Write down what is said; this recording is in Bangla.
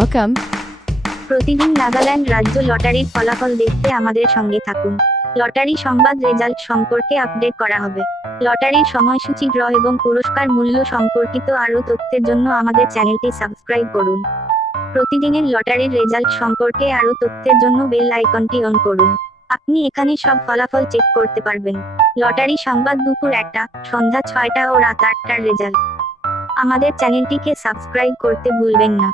Welcome. প্রতিদিন নাগাল্যান্ড রাজ্য লটারির ফলাফল দেখতে আমাদের সঙ্গে থাকুন। লটারি সংবাদ রেজাল্ট সম্পর্কে আপডেট করা হবে। লটারির সময়সূচি, ড্র এবং পুরস্কার মূল্য সম্পর্কিত আরও তথ্যের জন্য আমাদের চ্যানেলটি সাবস্ক্রাইব করুন। প্রতিদিনের লটারির রেজাল্ট সম্পর্কে আরও তথ্যের জন্য বেল আইকনটি অন করুন। আপনি এখানে সব ফলাফল চেক করতে পারবেন। লটারি সংবাদ দুপুর 1টা, সন্ধ্যা 6টা ও রাত 8টার রেজাল্ট। আমাদের চ্যানেলটিকে সাবস্ক্রাইব করতে ভুলবেন না।